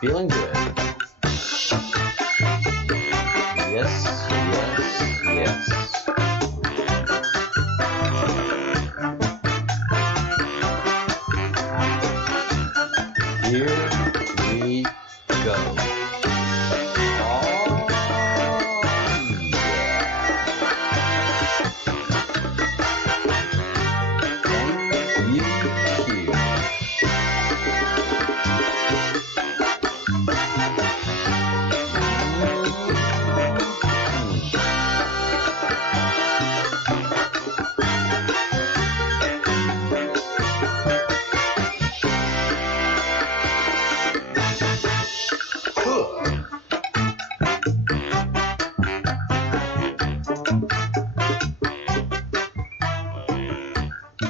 Feeling good. Yes, yes, yes. Here we go. Oh, yeah. Thank you.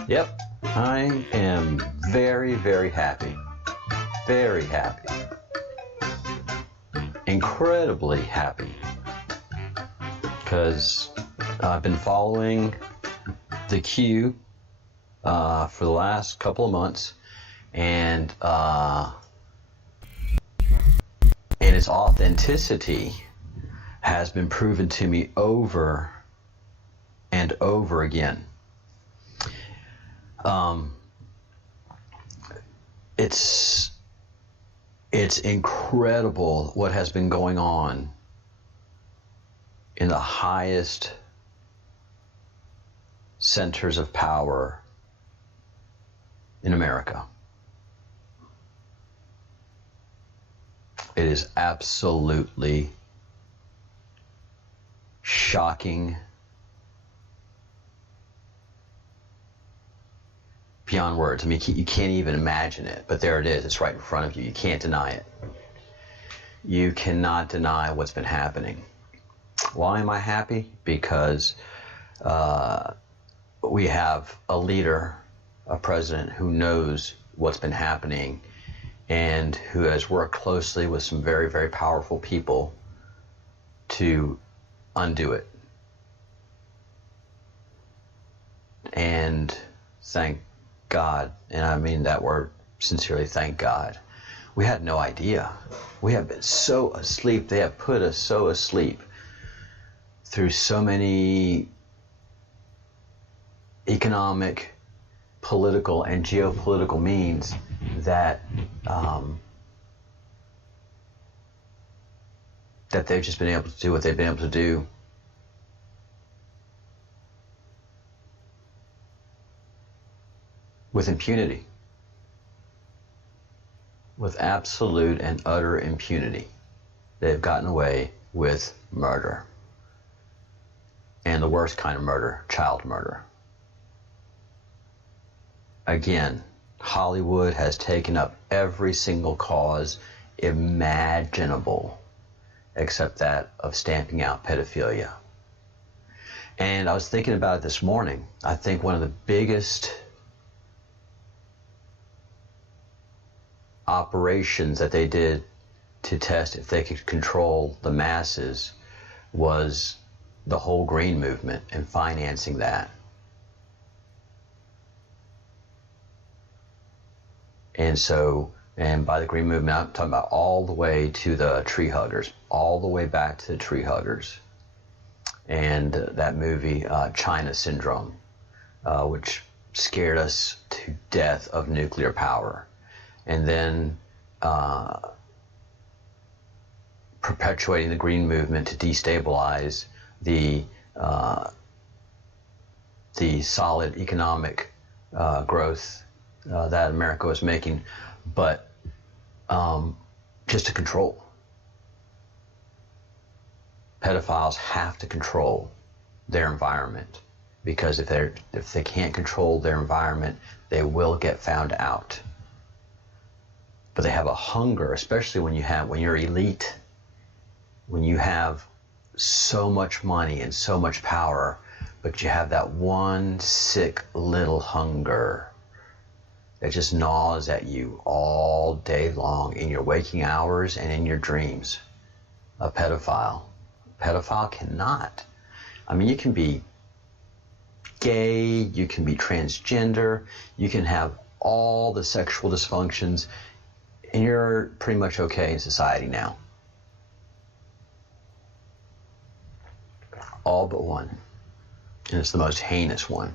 Yep, I am very, very happy. Very happy. Incredibly happy. Because I've been following the Q for the last couple of months, and its authenticity has been proven to me over and over again. It's incredible what has been going on in the highest centers of power in America. It is absolutely shocking beyond words. I mean, you can't even imagine it, but there it is. It's right in front of you. You can't deny it. You cannot deny what's been happening. Why am I happy? Because we have a leader, a president who knows what's been happening and who has worked closely with some very, very powerful people to undo it. And thank God, and I mean that word sincerely, thank God. We had no idea. We have been so asleep. They have put us so asleep through so many economic, political, and geopolitical means that that they've just been able to do what they've been able to do. With impunity. with absolute and utter impunity. They've gotten away with murder. And the worst kind of murder, child murder. Again, Hollywood has taken up every single cause imaginable except that of stamping out pedophilia. And I was thinking about it this morning. I think one of the biggest operations that they did to test if they could control the masses was the whole green movement and financing that. And by the green movement, I'm talking about all the way to the tree huggers, all the way back to the tree huggers. And that movie, China Syndrome, which scared us to death of nuclear power. And then perpetuating the green movement to destabilize the solid economic growth that America was making, but just to control. Pedophiles have to control their environment, because if they can't control their environment, they will get found out. But they have a hunger, especially when you're elite, when you have so much money and so much power, but you have that one sick little hunger that just gnaws at you all day long in your waking hours and in your dreams. A pedophile cannot. I mean, you can be gay, you can be transgender, you can have all the sexual dysfunctions, and you're pretty much okay in society now. All but one. And it's the most heinous one.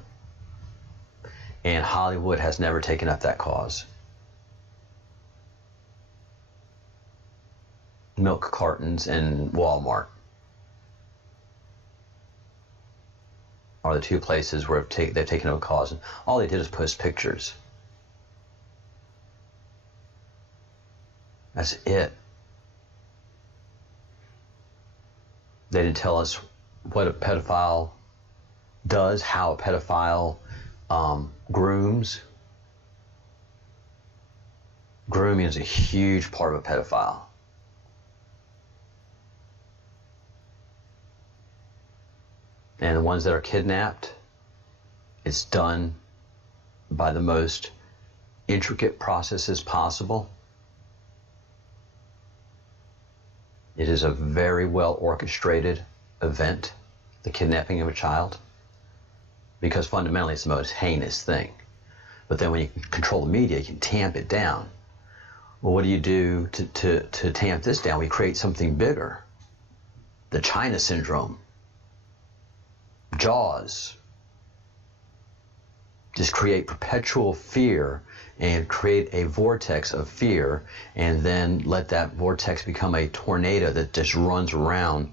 And Hollywood has never taken up that cause. Milk cartons and Walmart are the two places where they've taken up a cause. And all they did is post pictures. That's it. They didn't tell us what a pedophile does, how a pedophile grooms. Grooming is a huge part of a pedophile. And the ones that are kidnapped, it's done by the most intricate processes possible. It is a very well orchestrated event, the kidnapping of a child, because fundamentally it's the most heinous thing. But then when you control the media, you can tamp it down. Well, what do you do to tamp this down? We create something bigger. The China Syndrome. Jaws. Just create perpetual fear and create a vortex of fear, and then let that vortex become a tornado that just runs around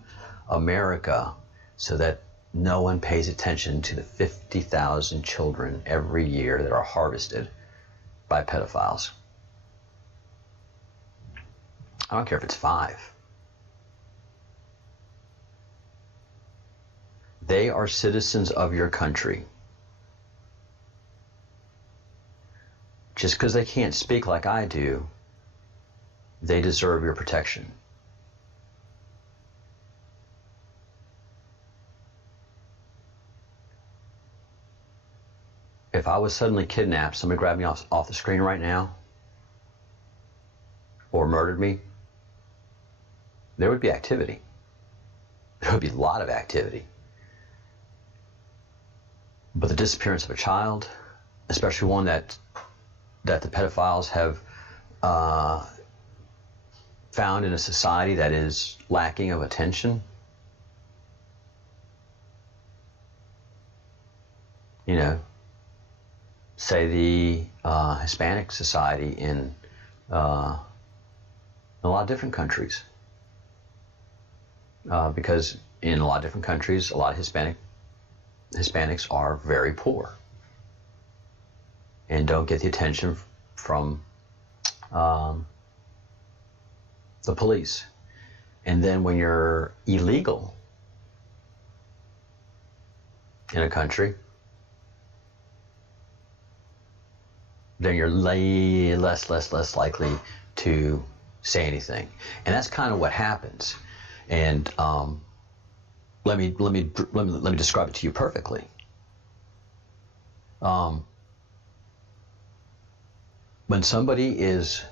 America so that no one pays attention to the 50,000 children every year that are harvested by pedophiles. I don't care if it's 5. They are citizens of your country. Just because they can't speak like I do, they deserve your protection. If I was suddenly kidnapped, somebody grabbed me off the screen right now, or murdered me, there would be activity. There would be a lot of activity. But the disappearance of a child, especially one that the pedophiles have found in a society that is lacking of attention, you know, say the Hispanic society in a lot of different countries, because in a lot of different countries, a lot of Hispanics are very poor and don't get the attention from the police. And then when you're illegal in a country, then you're less likely to say anything. And that's kind of what happens. And let me describe it to you perfectly. When somebody is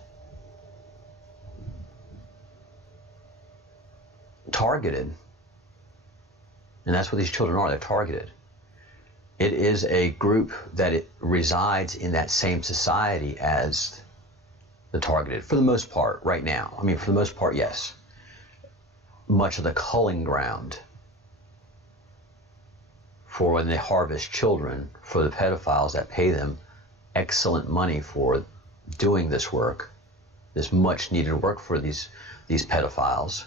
targeted, and that's what these children are, they're targeted. It is a group that it resides in that same society as the targeted, for the most part, right now. I mean, for the most part, yes. Much of the culling ground for when they harvest children for the pedophiles that pay them excellent money for doing this work, this much needed work for these pedophiles.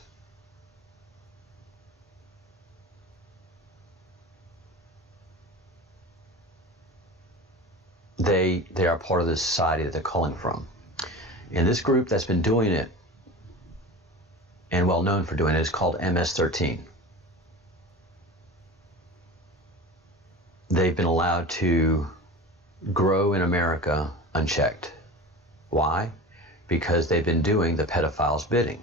They are part of the society that they're culling from. And this group that's been doing it, and well known for doing it, is called MS-13. They've been allowed to grow in America unchecked. Why? Because they've been doing the pedophiles' bidding.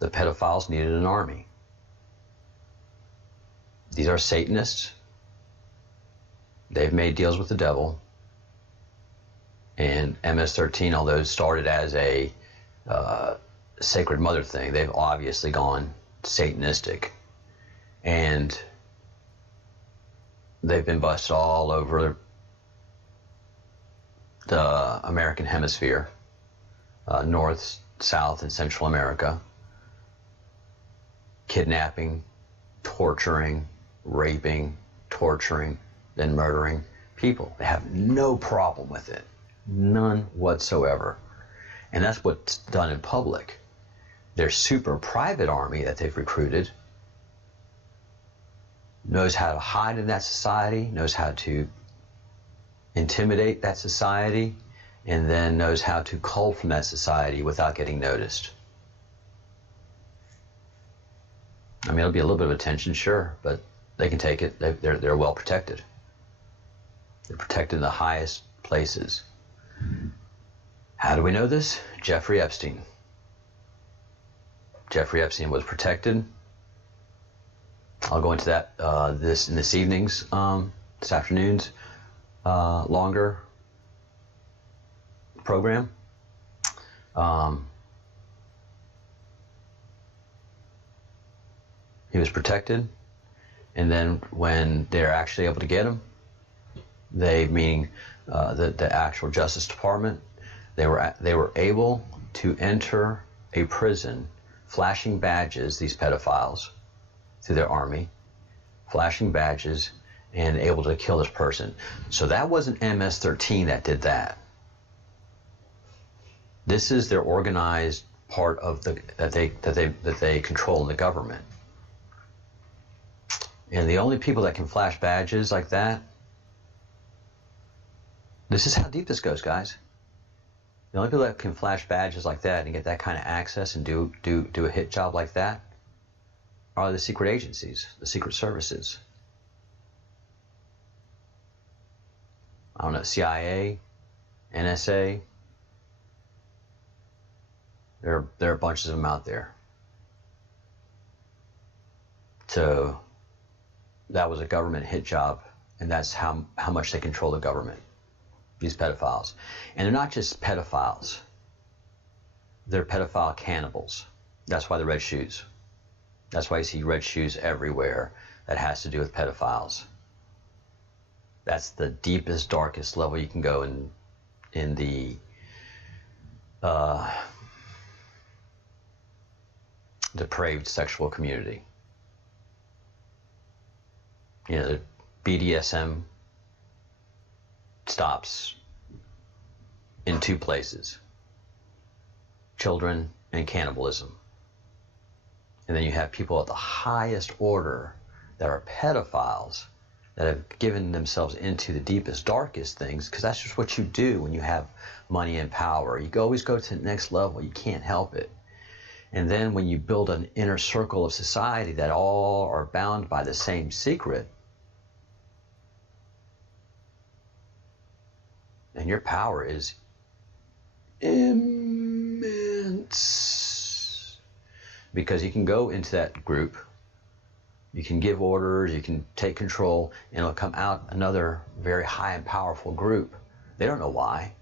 The pedophiles needed an army. These are Satanists. They've made deals with the devil. And MS-13, although it started as a Sacred Mother thing, they've obviously gone Satanistic. And they've been busted all over the American hemisphere, North, South, and Central America, kidnapping, torturing, raping, torturing, then murdering people. They have no problem with it. None whatsoever. And that's what's done in public. Their super private army that they've recruited knows how to hide in that society, knows how to intimidate that society, and then knows how to cull from that society without getting noticed. I mean, it'll be a little bit of attention, sure, but they can take it. They're well protected. They're protected in the highest places. How do we know this? Jeffrey Epstein. Jeffrey Epstein was protected. I'll go into that this evening's, this afternoon's longer program. He was protected, and then when they're actually able to get him, meaning the actual Justice Department, they were able to enter a prison, flashing badges, these pedophiles, through their army, flashing badges, and able to kill this person. So that wasn't MS-13 that did that. This is their organized part of that they control in the government. And the only people that can flash badges like that, this is how deep this goes, guys. The only people that can flash badges like that and get that kind of access and do a hit job like that are the secret agencies, the secret services. I don't know, CIA, NSA. There are bunches of them out there. So that was a government hit job, and that's how much they control the government, these pedophiles. And they're not just pedophiles. They're pedophile cannibals. That's why the red shoes. That's why you see red shoes everywhere that has to do with pedophiles. That's the deepest, darkest level you can go in the depraved sexual community. You know, the BDSM stops in two places: children and cannibalism. And then you have people at the highest order that are pedophiles that have given themselves into the deepest, darkest things, because that's just what you do when you have money and power. You always go to the next level. You can't help it. And then when you build an inner circle of society that all are bound by the same secret, then your power is immense. Because you can go into that group, you can give orders, you can take control, and it'll come out another very high and powerful group. They don't know why,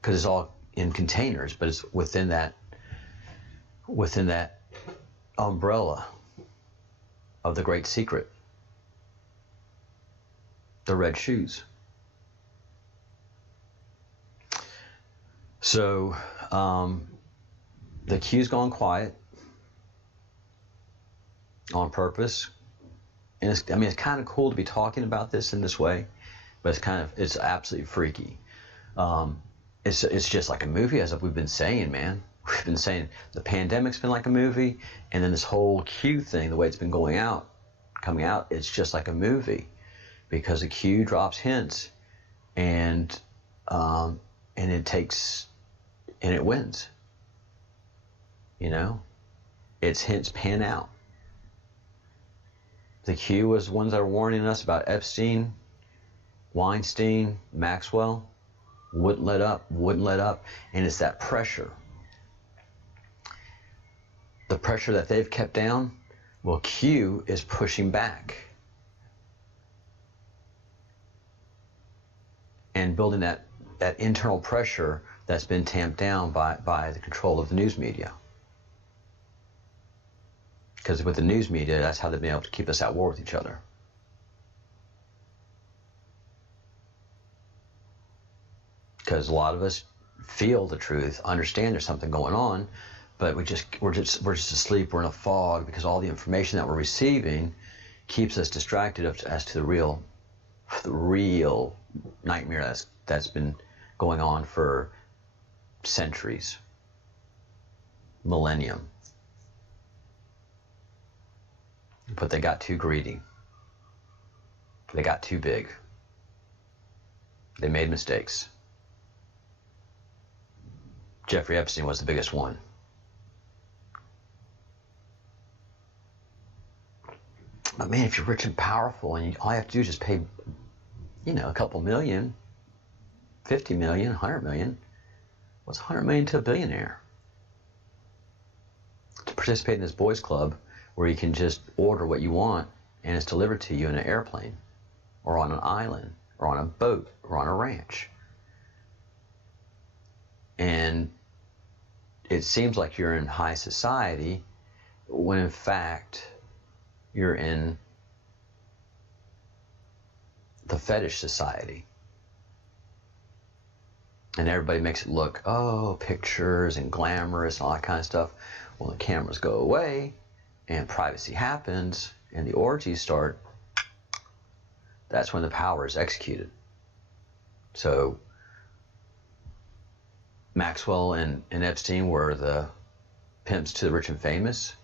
because it's all in containers, but it's within that umbrella of the great secret, the red shoes. So the Q's gone quiet on purpose. And it's kind of cool to be talking about this in this way, but it's absolutely freaky. It's just like a movie, as we've been saying, man. We've been saying the pandemic's been like a movie, and then this whole Q thing, the way it's been coming out, it's just like a movie, because the Q drops hints, and it takes, and it wins. You know, its hints pan out. The Q was the ones that were warning us about Epstein, Weinstein, Maxwell. Wouldn't let up. And it's that pressure. The pressure that they've kept down, well, Q is pushing back. And building that internal pressure that's been tamped down by the control of the news media. Because with the news media, that's how they've been able to keep us at war with each other. Because a lot of us feel the truth, understand there's something going on, but we're just asleep. We're in a fog because all the information that we're receiving keeps us distracted as to the real nightmare that's been going on for centuries, millennium. But they got too greedy. They got too big. They made mistakes. Jeffrey Epstein was the biggest one. But man, if you're rich and powerful and all you have to do is just pay, a couple million, 50 million, 100 million. What's 100 million to a billionaire? To participate in this boys club where you can just order what you want and it's delivered to you in an airplane or on an island or on a boat or on a ranch. And it seems like you're in high society when in fact you're in the fetish society. And everybody makes it look, pictures and glamorous and all that kind of stuff. Well, the cameras go away and privacy happens and the orgies start. That's when the power is executed. So Maxwell and Epstein were the pimps to the rich and famous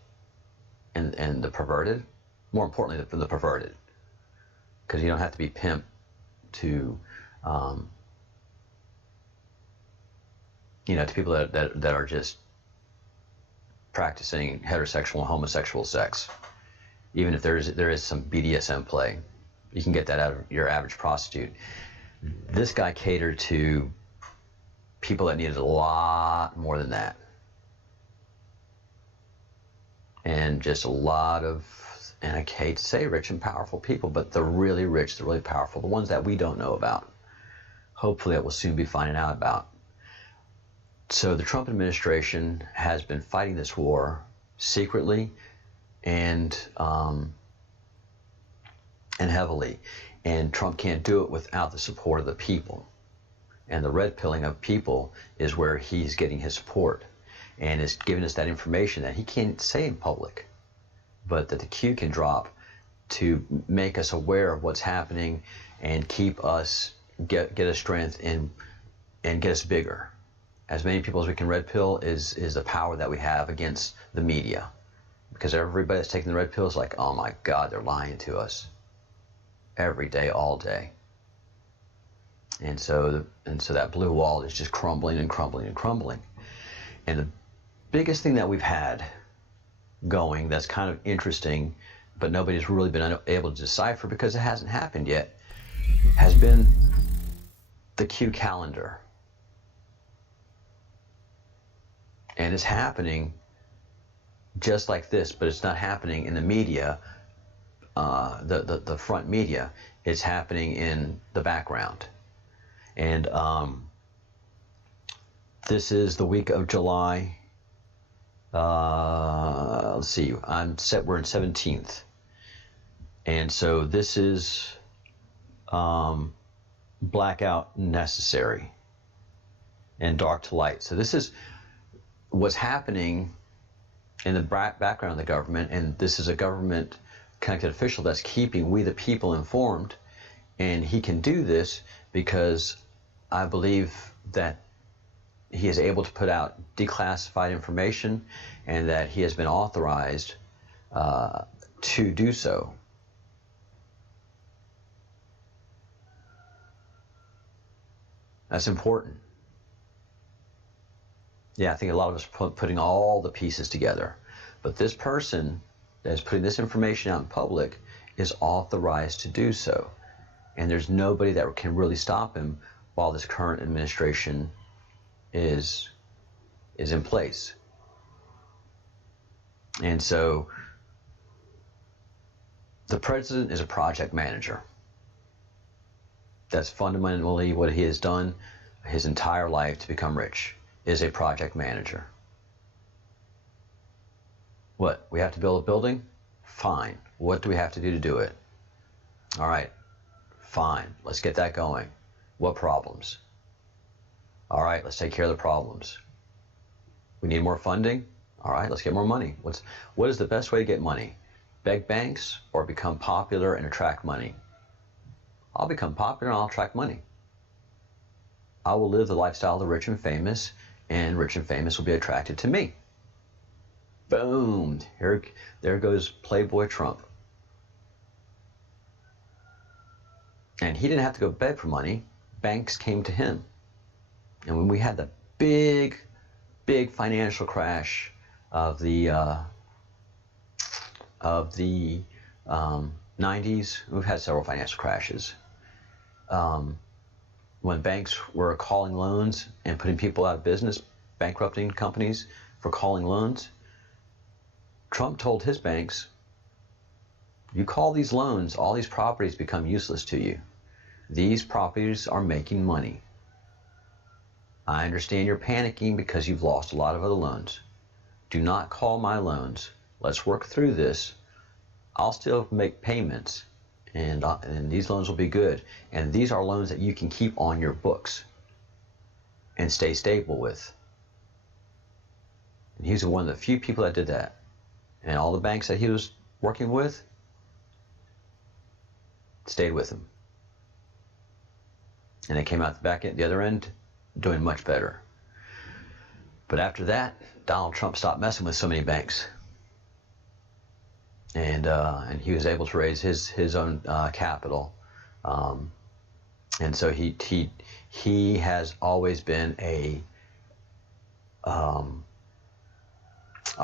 and the perverted. More importantly, the perverted. Because you don't have to be pimp to to people that are just practicing heterosexual and homosexual sex. Even if there is some BDSM play, you can get that out of your average prostitute. This guy catered to people that needed a lot more than that. And just a lot of, and I hate to say rich and powerful people, but the really rich, the really powerful, the ones that we don't know about. Hopefully that we'll soon be finding out about. So the Trump administration has been fighting this war secretly and heavily. And Trump can't do it without the support of the people. And the red pilling of people is where he's getting his support. And is giving us that information that he can't say in public, but that the Q can drop to make us aware of what's happening and keep us, get us strength and get us bigger. As many people as we can red pill is the power that we have against the media. Because everybody that's taking the red pill is like, oh my God, they're lying to us. every day, all day. And so that blue wall is just crumbling and crumbling and crumbling. And the biggest thing that we've had going that's kind of interesting, but nobody's really been able to decipher because it hasn't happened yet, has been the Q calendar. And it's happening just like this, but it's not happening in the media, the front media. It's happening in the background. And this is the week of July. Let's see. We're in 17th, and so this is blackout necessary and dark to light. So this is what's happening in the background of the government, and this is a government connected official that's keeping we the people informed, and he can do this because I believe that he is able to put out declassified information and that he has been authorized to do so. That's important. Yeah, I think a lot of us are putting all the pieces together. But this person that is putting this information out in public is authorized to do so. And there's nobody that can really stop him while this current administration is in place. And so the president is a project manager. That's fundamentally what he has done his entire life to become rich, is a project manager. What? We have to build a building? Fine. What do we have to do to do it? All right. Fine. Let's get that going. What problems? All right, let's take care of the problems. We need more funding? All right, let's get more money. What is the best way to get money? Beg banks or become popular and attract money? I'll become popular and I'll attract money. I will live the lifestyle of the rich and famous, and rich and famous will be attracted to me. Boom. There goes Playboy Trump. And he didn't have to go beg for money. Banks came to him. And when we had the big financial crash of the 90s, we've had several financial crashes. When banks were calling loans and putting people out of business, bankrupting companies for calling loans, Trump told his banks, you call these loans, all these properties become useless to you. These properties are making money. I understand you're panicking because you've lost a lot of other loans. Do not call my loans. Let's work through this. I'll still make payments, and these loans will be good. And these are loans that you can keep on your books and stay stable with. And he's one of the few people that did that. And all the banks that he was working with stayed with him. And they came out the other end doing much better. But after that, Donald Trump stopped messing with so many banks, and he was able to raise his own capital, and so he has always been a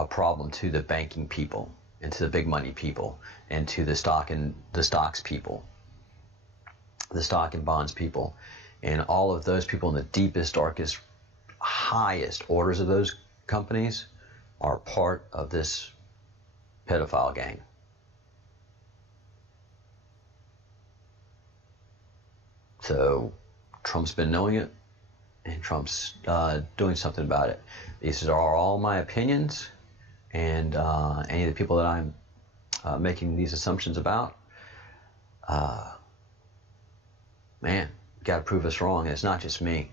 problem to the banking people and to the big money people and to the stocks people, the stock and bonds people. And all of those people in the deepest, darkest, highest orders of those companies are part of this pedophile gang. So Trump's been knowing it, and Trump's doing something about it. These are all my opinions, and any of the people that I'm making these assumptions about, man, got to prove us wrong. And it's not just me.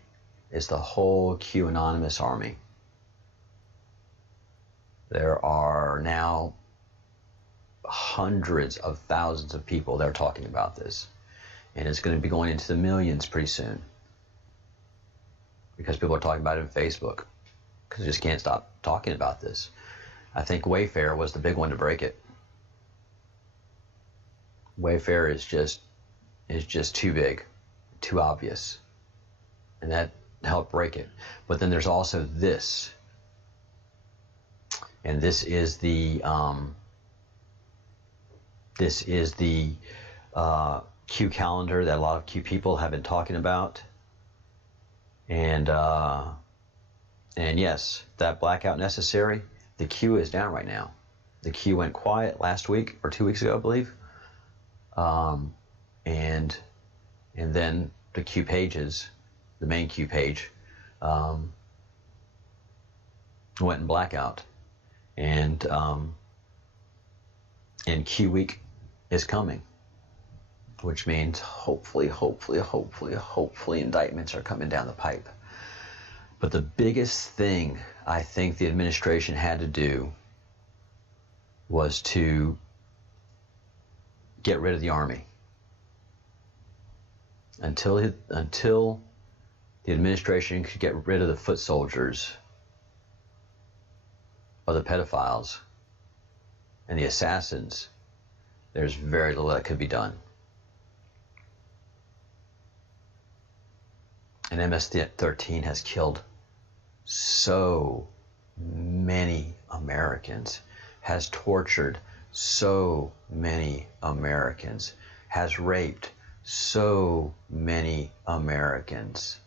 It's the whole Q anonymous army. There are now hundreds of thousands of people that are talking about this. And it's going to be going into the millions pretty soon. Because people are talking about it on Facebook. Because they just can't stop talking about this. I think Wayfair was the big one to break it. Wayfair is just is just too big, too obvious, and that helped break it. But then there's also this, and this is the Q calendar that a lot of Q people have been talking about, and yes, that blackout necessary. The Q is down right now. The Q went quiet last week or 2 weeks ago, I believe. And then the Q pages, the main Q page, went in blackout, and Q week is coming, which means hopefully indictments are coming down the pipe. But the biggest thing I think the administration had to do was to get rid of the army. Until the administration could get rid of the foot soldiers, or the pedophiles, and the assassins, there's very little that could be done. And MS-13 has killed so many Americans, has tortured so many Americans, has raped so many Americans,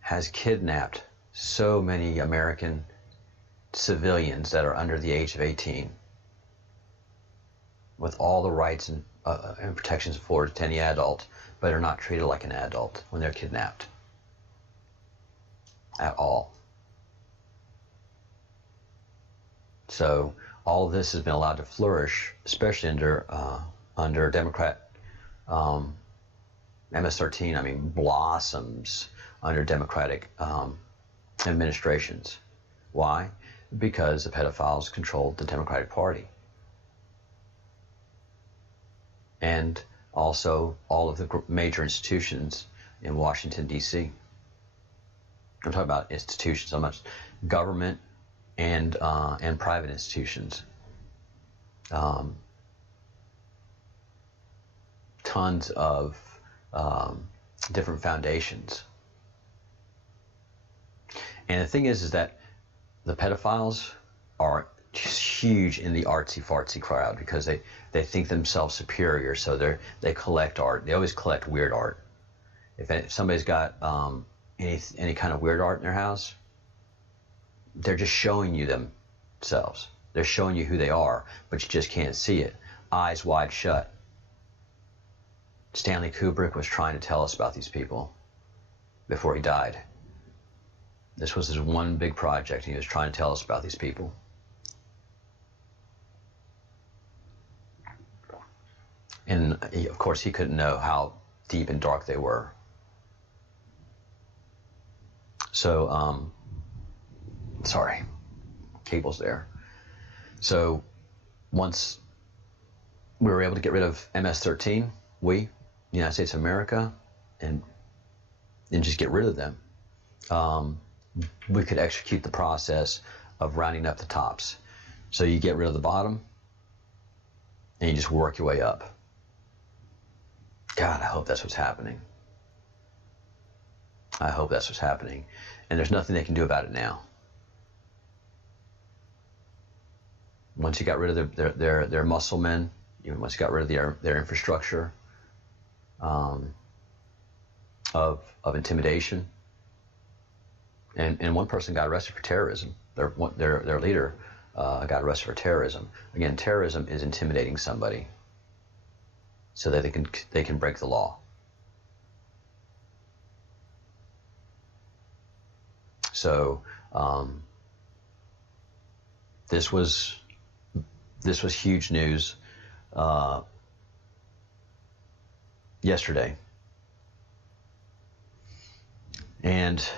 has kidnapped so many American civilians that are under the age of 18, with all the rights and protections afforded to any adult, but are not treated like an adult when they're kidnapped at all. So all of this has been allowed to flourish, especially under Democrat MS-13. I mean, blossoms under Democratic administrations. Why? Because the pedophiles controlled the Democratic Party. And also all of the major institutions in Washington, D.C. I'm talking about institutions, so much government and private institutions. Tons of different foundations. And the thing is that the pedophiles are just huge in the artsy-fartsy crowd, because they think themselves superior, so they collect art. They always collect weird art. If somebody's got any kind of weird art in their house, they're just showing you themselves. They're showing you who they are, but you just can't see it. Eyes wide shut. Stanley Kubrick was trying to tell us about these people before he died. This was his one big project, and he was trying to tell us about these people. And of course, he couldn't know how deep and dark they were. So, sorry, cable's there. So, once we were able to get rid of MS-13, the United States of America, and just get rid of them, we could execute the process of rounding up the tops. So you get rid of the bottom, and you just work your way up. God, I hope that's what's happening. I hope that's what's happening. And there's nothing they can do about it now. Once you got rid of their muscle men, once you got rid of their infrastructure of intimidation, and one person got arrested for terrorism. Their leader got arrested for terrorism. Again, terrorism is intimidating somebody so that they can break the law. So this was huge news yesterday, and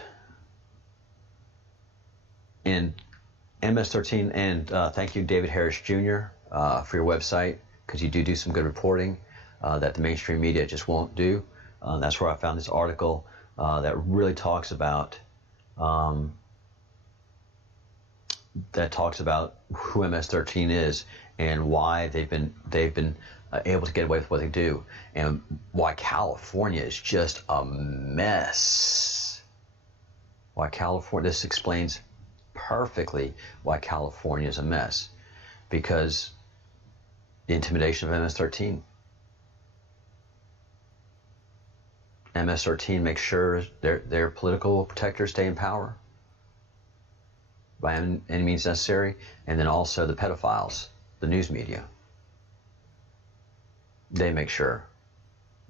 MS-13, and thank you, David Harris Jr., for your website, because you do some good reporting that the mainstream media just won't do. That's where I found this article that really talks about that talks about who MS-13 is and why they've been able to get away with what they do, and why California is just a mess. This explains perfectly why California is a mess, because the intimidation of MS-13. MS-13 makes sure their political protectors stay in power by any means necessary, and then also the pedophiles, the news media. They make sure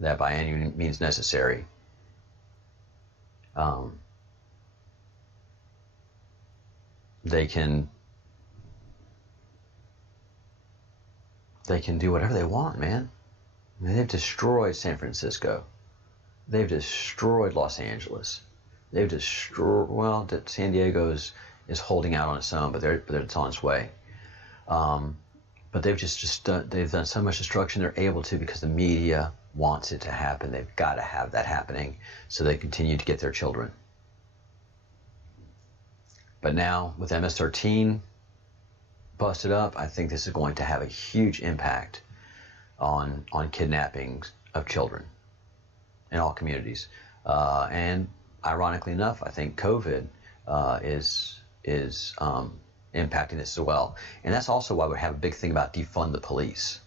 that by any means necessary, they can do whatever they want, man. I mean, they've destroyed San Francisco. They've destroyed Los Angeles. They've destroyed, well, San Diego is holding out on its own, but it's on its way. But they've they've done so much destruction they're able to, because the media wants it to happen. They've got to have that happening so they continue to get their children. But now with MS-13 busted up, I think this is going to have a huge impact on kidnappings of children in all communities. And ironically enough, I think COVID is impacting this as well. And that's also why we have a big thing about defund the police.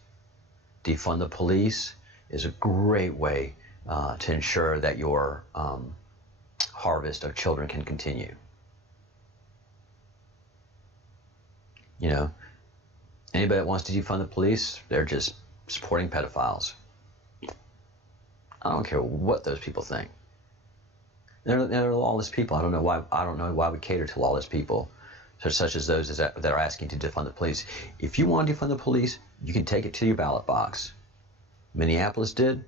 Defund the police is a great way to ensure that your harvest of children can continue. You know, anybody that wants to defund the police, they're just supporting pedophiles. I don't care what those people think. They're lawless people. I don't know why we cater to lawless people, such as those that are asking to defund the police. If you want to defund the police, you can take it to your ballot box. Minneapolis did.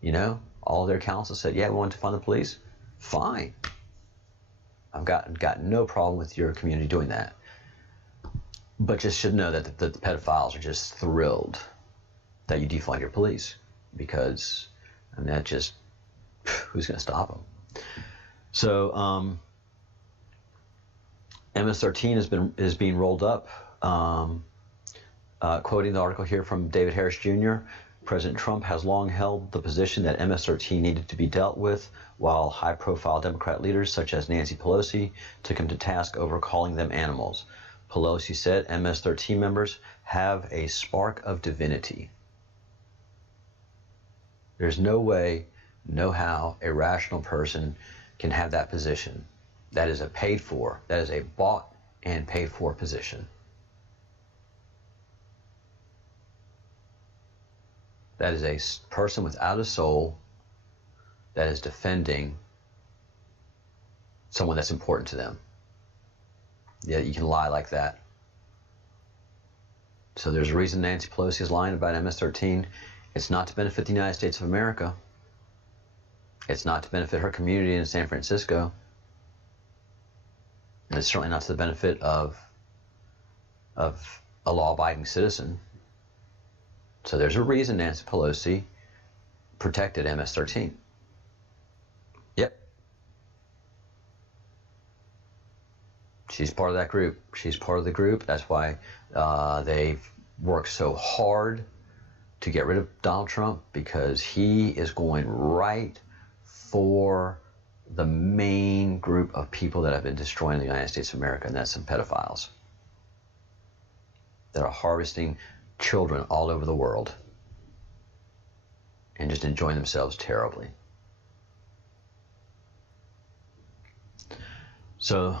You know, all of their council said, yeah, we want to defund the police. Fine. I've got no problem with your community doing that. But just should know that the pedophiles are just thrilled that you defund your police, because, I mean, that just, who's going to stop them? So MS-13 is being rolled up. Quoting the article here from David Harris Jr., President Trump has long held the position that MS-13 needed to be dealt with, while high-profile Democrat leaders such as Nancy Pelosi took him to task over calling them animals. Pelosi said MS-13 members have a spark of divinity. There's no way, no how a rational person can have that position. That is a bought and paid for position. That is a person without a soul that is defending someone that's important to them. Yeah, you can lie like that. So there's a reason Nancy Pelosi is lying about MS-13. It's not to benefit the United States of America. It's not to benefit her community in San Francisco. And it's certainly not to the benefit of a law-abiding citizen. So there's a reason Nancy Pelosi protected MS-13. Yep. She's part of that group. She's part of the group. That's why they've worked so hard to get rid of Donald Trump, because he is going right for the main group of people that have been destroying the United States of America, and that's some pedophiles that are harvesting children all over the world and just enjoying themselves terribly. So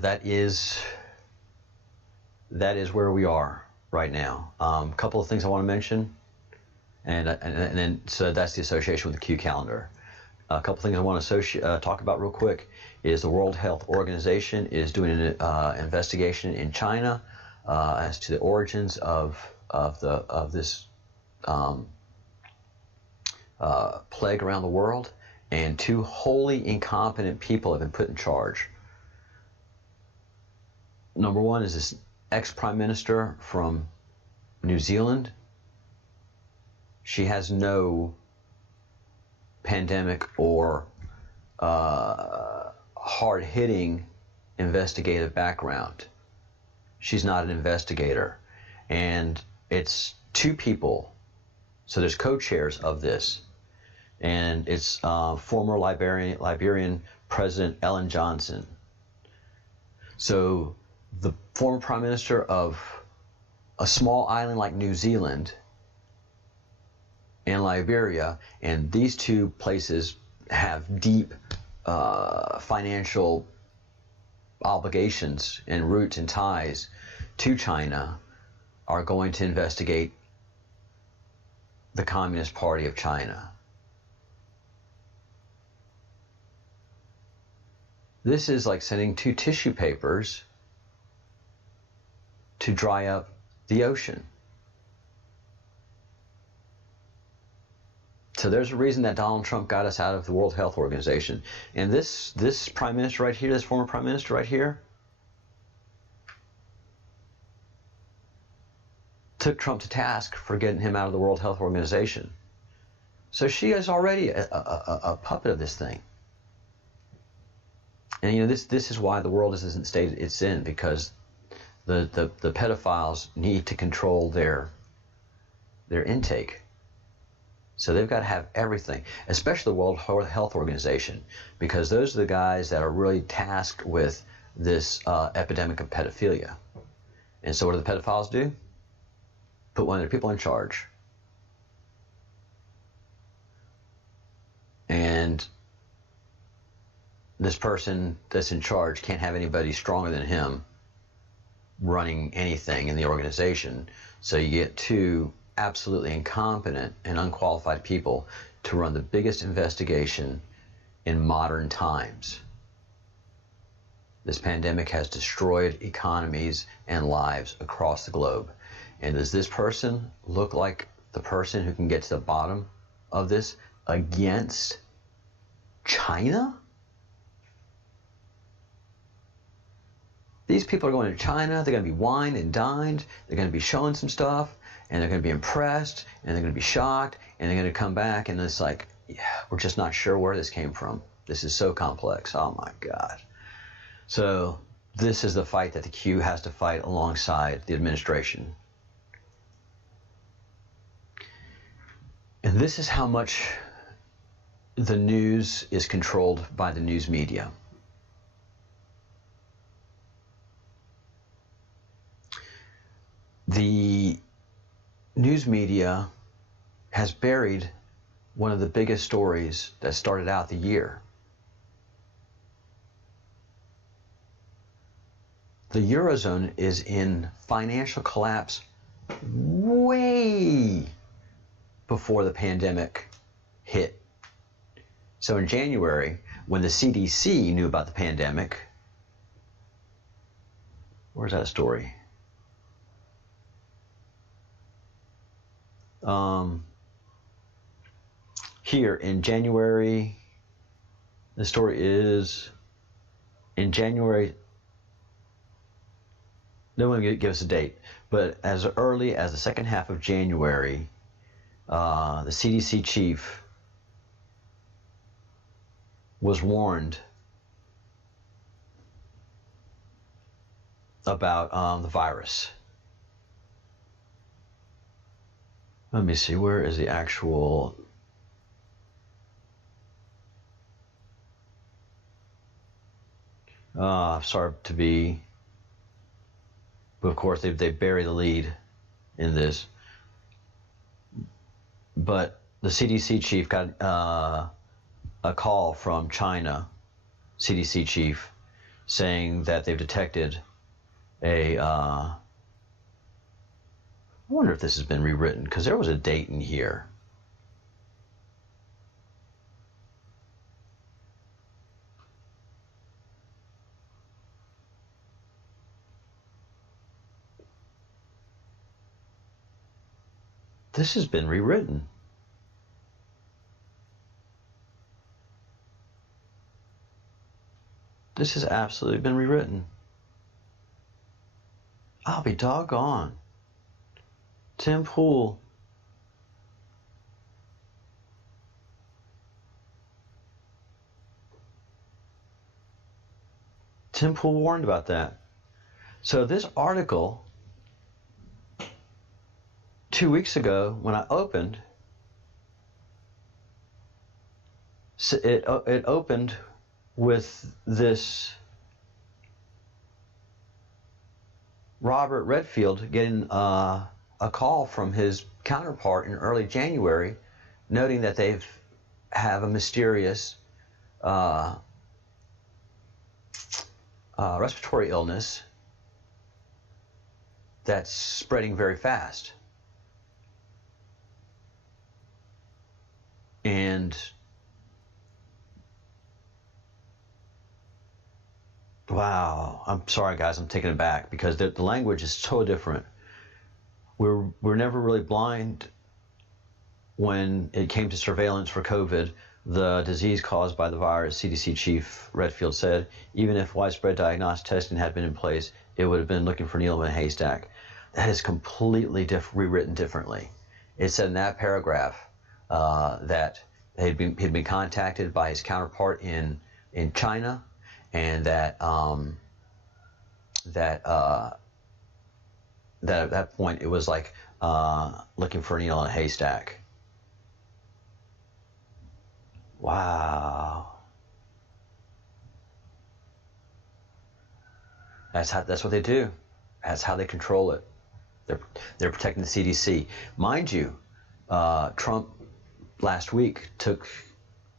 that is where we are right now. A couple of things I want to mention, and then so that's the association with the Q calendar. A couple of things I want to talk about real quick is the World Health Organization is doing an investigation in China as to the origins of this plague around the world, and 2 wholly incompetent people have been put in charge. Number one is this ex-prime minister from New Zealand. She has no pandemic or hard-hitting investigative background. She's not an investigator. And it's two people. So there's co-chairs of this. And it's former Liberian President Ellen Johnson. So the former prime minister of a small island like New Zealand and Liberia, and these two places have deep financial obligations and roots and ties to China, are going to investigate the Communist Party of China. This is like sending two tissue papers to dry up the ocean. So there's a reason that Donald Trump got us out of the World Health Organization. And this prime minister right here, this former prime minister right here, took Trump to task for getting him out of the World Health Organization. So she is already a puppet of this thing. And you know, this is why the world isn't the state it's in, because the pedophiles need to control their intake. So they've got to have everything, especially the World Health Organization, because those are the guys that are really tasked with this epidemic of pedophilia. And so what do the pedophiles do? Put one of their people in charge. And this person that's in charge can't have anybody stronger than him running anything in the organization. So you get two absolutely incompetent and unqualified people to run the biggest investigation in modern times. This pandemic has destroyed economies and lives across the globe. And does this person look like the person who can get to the bottom of this against China? These people are going to China, they're going to be wined and dined, they're going to be shown some stuff, and they're going to be impressed, and they're going to be shocked, and they're going to come back, and it's like, yeah, we're just not sure where this came from. This is so complex. Oh my God. So this is the fight that the Q has to fight alongside the administration. And this is how much the news is controlled by the news media. The news media has buried one of the biggest stories that started out the year. The Eurozone is in financial collapse way before the pandemic hit. So in January, when the CDC knew about the pandemic, where's that story? Here in January, the story is in January, no one gives a date, but as early as the second half of January, the CDC chief was warned about the virus. Let me see, where is the actual... sorry to be... But of course, they bury the lead in this. But the CDC chief got a call from China, CDC chief, saying that they've detected a... I wonder if this has been rewritten, because there was a date in here. This has been rewritten. This has absolutely been rewritten. I'll be doggone. Tim Pool. Tim Pool warned about that. So this article, 2 weeks ago, when I opened, it opened with this Robert Redfield getting a call from his counterpart in early January, noting that they have a mysterious respiratory illness that's spreading very fast. And wow, I'm sorry guys, I'm taken aback because the language is so different. We're never really blind when it came to surveillance for COVID, the disease caused by the virus. CDC Chief Redfield said, even if widespread diagnostic testing had been in place, it would have been looking for needle in a haystack. That is completely rewritten differently. It said in that paragraph that he'd been contacted by his counterpart in China, and that at that point it was like looking for a needle in a haystack. Wow. That's what they do. That's how they control it. They're protecting the CDC. Mind you, Trump last week took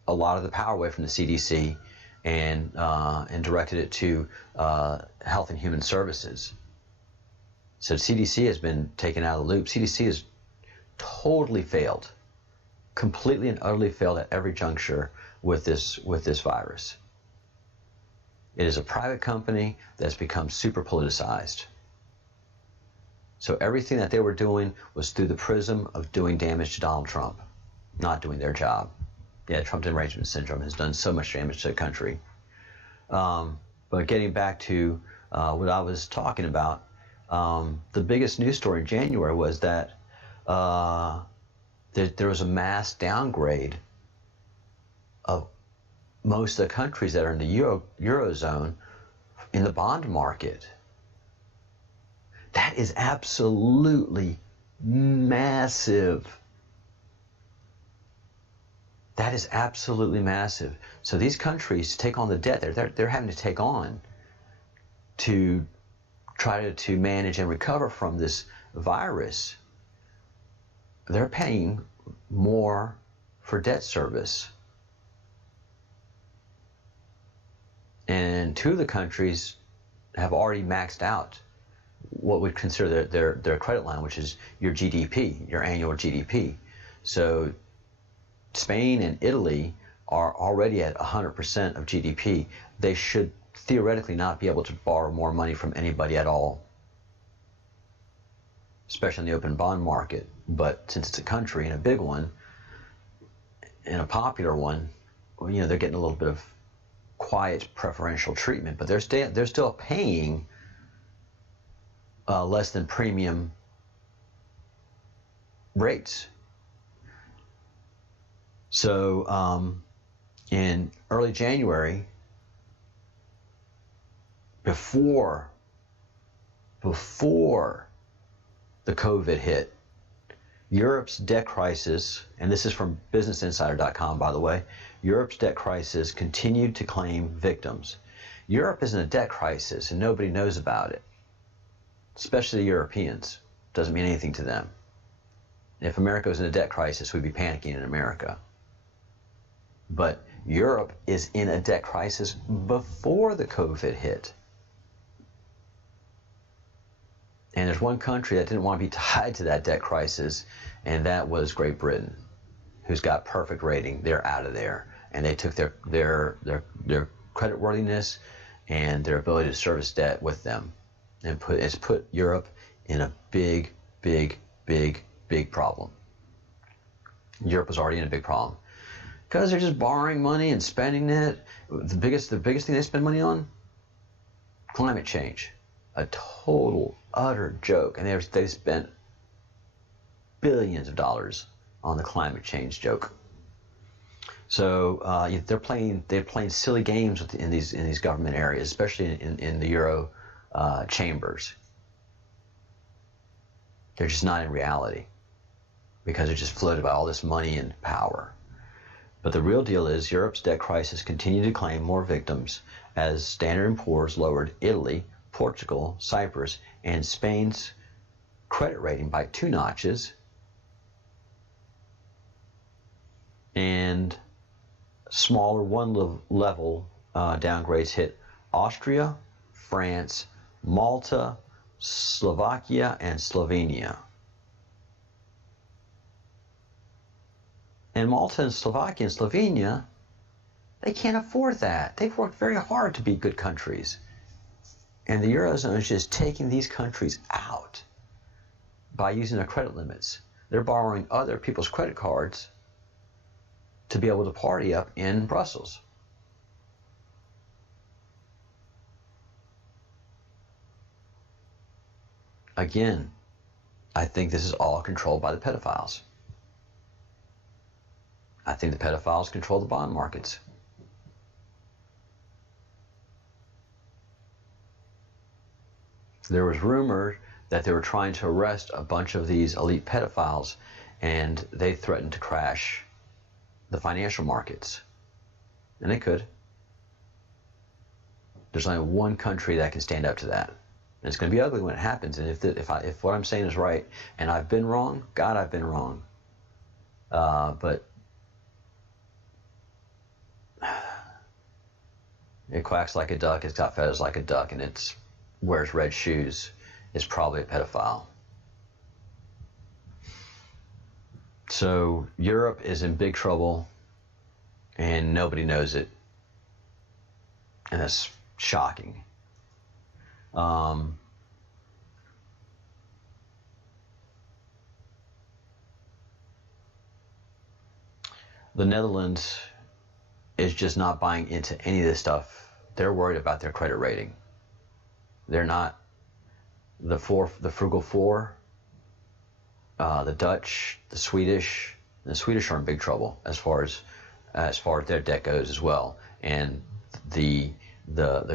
a lot of the power away from the CDC and directed it to Health and Human Services. So CDC has been taken out of the loop. CDC has totally failed, completely and utterly failed at every juncture with this virus. It is a private company that's become super politicized. So everything that they were doing was through the prism of doing damage to Donald Trump, not doing their job. Yeah, Trump derangement syndrome has done so much damage to the country. But getting back to what I was talking about, the biggest news story in January was that there was a mass downgrade of most of the countries that are in the Eurozone in the bond market. That is absolutely massive. That is absolutely massive. So these countries take on the debt they're having to take on to try to manage and recover from this virus. They're paying more for debt service. And two of the countries have already maxed out what we'd consider their credit line, which is your GDP, your annual GDP. So Spain and Italy are already at 100% of GDP. They should theoretically not be able to borrow more money from anybody at all, especially in the open bond market. But since it's a country and a big one and a popular one, you know, they're getting a little bit of quiet preferential treatment, but they're still paying less than premium rates. So in early January, before the COVID hit, Europe's debt crisis, and this is from BusinessInsider.com, by the way, Europe's debt crisis continued to claim victims. Europe is in a debt crisis and nobody knows about it, especially the Europeans. Doesn't mean anything to them. If America was in a debt crisis, we'd be panicking in America. But Europe is in a debt crisis before the COVID hit. And there's one country that didn't want to be tied to that debt crisis, and that was Great Britain, who's got perfect rating. They're out of there. And they took their creditworthiness and their ability to service debt with them. And it's put Europe in a big problem. Europe was already in a big problem because they're just borrowing money and spending it. The biggest thing they spend money on, climate change, a total utter joke, and they spent billions of dollars on the climate change joke. So they're playing silly games in these government areas, especially in the chambers. They're just not in reality because they're just floated by all this money and power. But the real deal is Europe's debt crisis continued to claim more victims as Standard & Poor's lowered Italy, Portugal, Cyprus, and Spain's credit rating by 2 notches, and smaller one-level downgrades hit Austria, France, Malta, Slovakia, and Slovenia. And Malta and Slovakia and Slovenia, they can't afford that. They've worked very hard to be good countries. And the Eurozone is just taking these countries out by using their credit limits. They're borrowing other people's credit cards to be able to party up in Brussels. Again, I think this is all controlled by the pedophiles. I think the pedophiles control the bond markets. There was rumor that they were trying to arrest a bunch of these elite pedophiles, and they threatened to crash the financial markets. And they could. There's only one country that can stand up to that. And it's going to be ugly when it happens. And if what I'm saying is right, and I've been wrong, God, I've been wrong. But it quacks like a duck, it's got feathers like a duck, and it wears red shoes. It's probably a pedophile. So Europe is in big trouble, and nobody knows it. And that's shocking. The Netherlands is just not buying into any of this stuff. They're worried about their credit rating. They're not the frugal four, the Dutch, the Swedish. And the Swedish are in big trouble as far as their debt goes as well, and the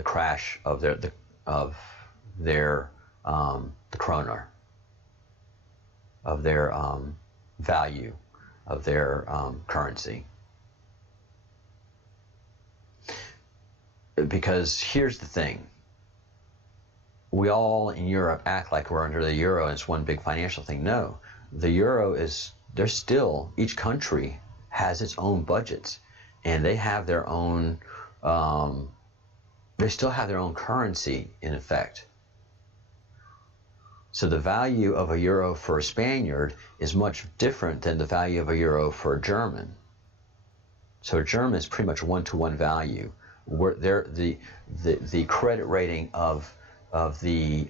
crash of the kroner, of their value of their currency. Because here's the thing. We all in Europe act like we're under the euro and it's one big financial thing. No, the euro is, each country has its own budgets, and they have their own, they still have their own currency in effect. So the value of a euro for a Spaniard is much different than the value of a euro for a German. So a German is pretty much one-to-one value. Where the credit rating of the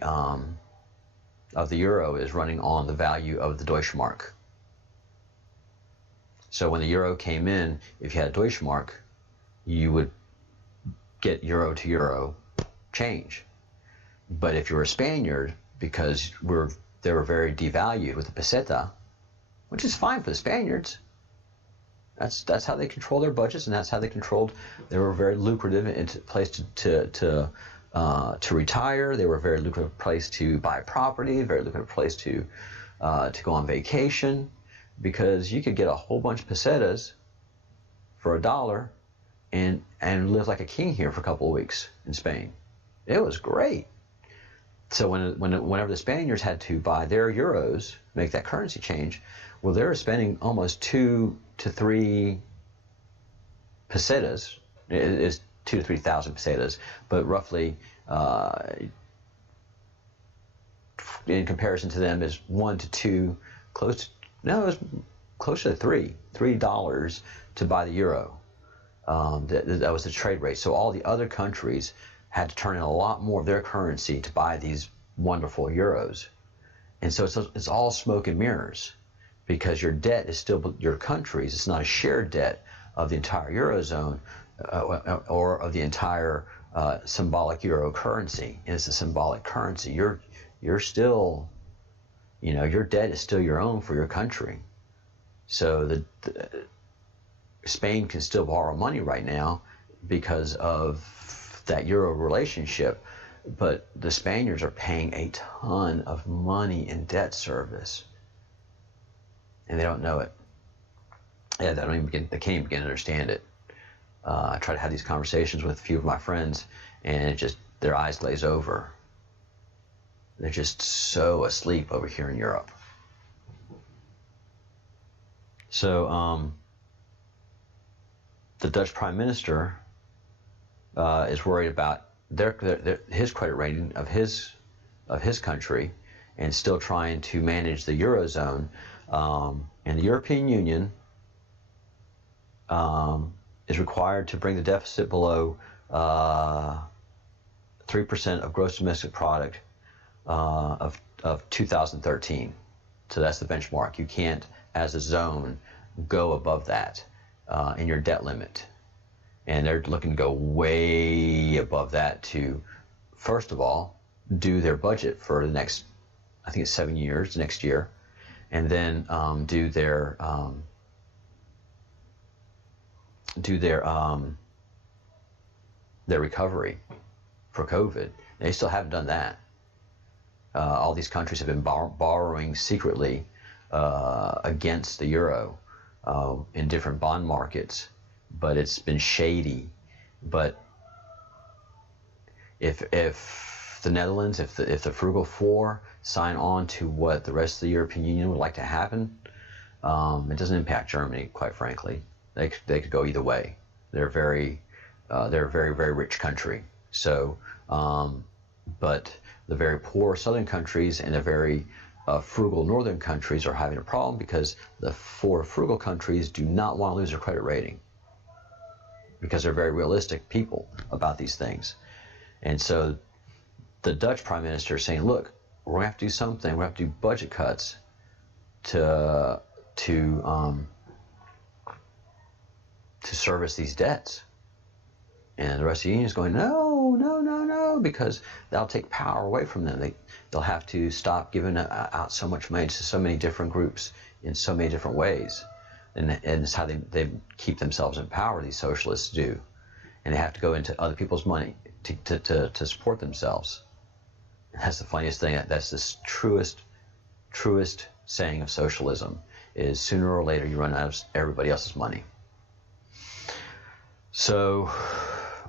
euro is running on the value of the Deutschmark. So when the euro came in, if you had a Deutschmark, you would get euro to euro change. But if you were a Spaniard, because they were very devalued with the peseta, which is fine for the Spaniards. That's how they control their budgets, and that's how they controlled. They were very lucrative place to retire. They were a very lucrative place to buy property, very lucrative place to go on vacation, because you could get a whole bunch of pesetas for $1 and live like a king here for a couple of weeks in Spain. It was great. So whenever the Spaniards had to buy their euros, make that currency change, well, they were spending almost 2 to 3 pesetas. It is 2,000 to 3,000 pesetas, but roughly, in comparison to them, is 1 to 2, it was closer to $3 to buy the euro. That was the trade rate. So all the other countries had to turn in a lot more of their currency to buy these wonderful euros. And so it's all smoke and mirrors, because your debt is still your country's. It's not a shared debt of the entire Eurozone or of the entire symbolic euro currency. It's a symbolic currency. You're still, your debt is still your own for your country. So Spain can still borrow money right now because of that euro relationship. but the Spaniards are paying a ton of money in debt service, and they don't know it. Yeah, they can't even begin to understand it. I try to have these conversations with a few of my friends, and it just, their eyes glaze over. They're just so asleep over here in Europe. So the Dutch Prime Minister is worried about his credit rating of his country, and still trying to manage the Eurozone. And the European Union is required to bring the deficit below 3% of gross domestic product of 2013. So that's the benchmark. You can't, as a zone, go above that in your debt limit. And they're looking to go way above that to, first of all, do their budget for the next, I think it's 7 years, next year, and then do their recovery for COVID. They still haven't done that. All these countries have been borrowing secretly against the euro in different bond markets, but it's been shady. But if the Netherlands, if the Frugal Four sign on to what the rest of the European Union would like to happen, it doesn't impact Germany, quite frankly. They could go either way. They're a very very rich country. So, but the very poor southern countries and the very frugal northern countries are having a problem, because the four frugal countries do not want to lose their credit rating, because they're very realistic people about these things. And so the Dutch Prime Minister is saying, look, we're going to have to do something. We're going to have to do budget cuts to service these debts. And the rest of the union is going, no, because that'll take power away from them. They'll have to stop giving out so much money to so many different groups in so many different ways. And it's how they keep themselves in power, these socialists do. And they have to go into other people's money to support themselves. And that's the funniest thing. That's the truest saying of socialism, is sooner or later you run out of everybody else's money. So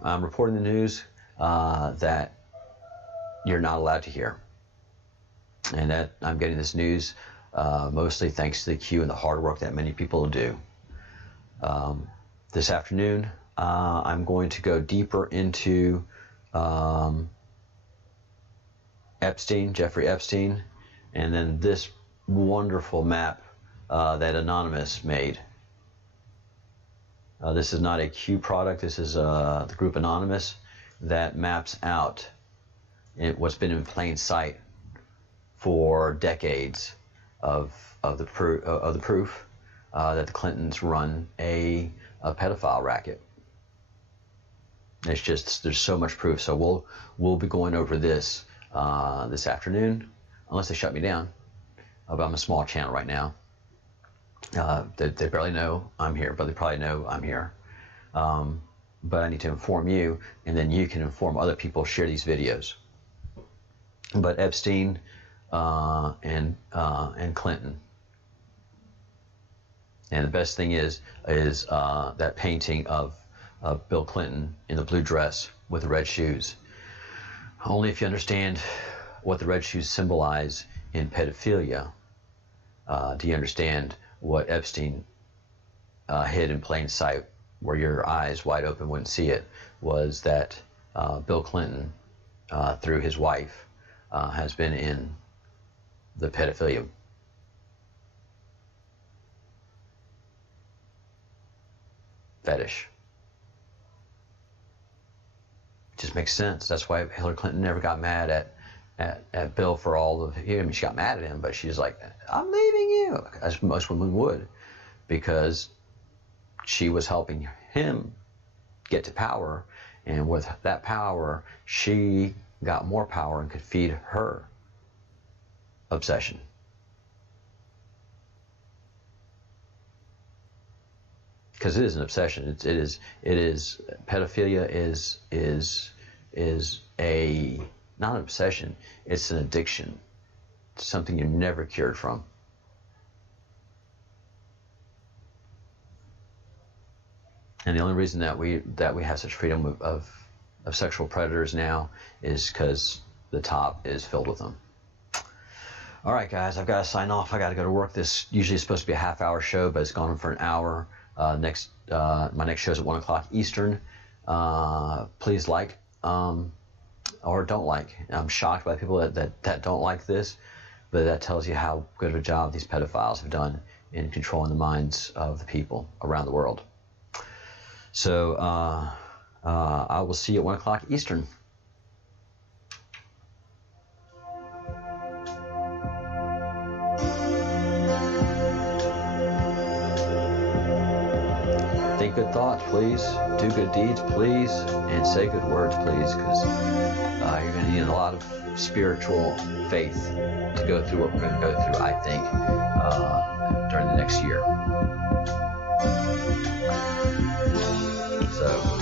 I'm reporting the news that you're not allowed to hear. And that I'm getting this news mostly thanks to the Q and the hard work that many people do. This afternoon, I'm going to go deeper into Jeffrey Epstein, and then this wonderful map that Anonymous made. This is not a Q product. This is the group Anonymous that maps out what's been in plain sight for decades of the proof that the Clintons run a pedophile racket. It's just, there's so much proof. So we'll be going over this this afternoon, unless they shut me down. But I'm a small channel right now. They barely know I'm here, but they probably know I'm here. But I need to inform you, and then you can inform other people. Share these videos. But Epstein and Clinton, and the best thing is that painting of Bill Clinton in the blue dress with the red shoes. Only if you understand what the red shoes symbolize in pedophilia do you understand what Epstein hid in plain sight, where your eyes wide open wouldn't see it, was that Bill Clinton, through his wife, has been in the pedophilia fetish. It just makes sense. That's why Hillary Clinton never got mad at Bill for all of him. I mean, she got mad at him, but she's like, I'm leaving you, as most women would, because she was helping him get to power, and with that power, she got more power and could feed her obsession. Because it is an obsession. It is pedophilia is a not an obsession, it's an addiction. It's something you're never cured from. And the only reason that we have such freedom of sexual predators now is because the top is filled with them. All right, guys, I've got to sign off. I got to go to work. This usually is supposed to be a half-hour show, but it's gone on for an hour. My next show is at 1 o'clock Eastern. Please like or don't like. I'm shocked by people that don't like this, but that tells you how good of a job these pedophiles have done in controlling the minds of the people around the world. So I will see you at 1 o'clock Eastern. Think good thoughts, please. Do good deeds, please. And say good words, please, because you're going to need a lot of spiritual faith to go through what we're going to go through, I think, during the next year. So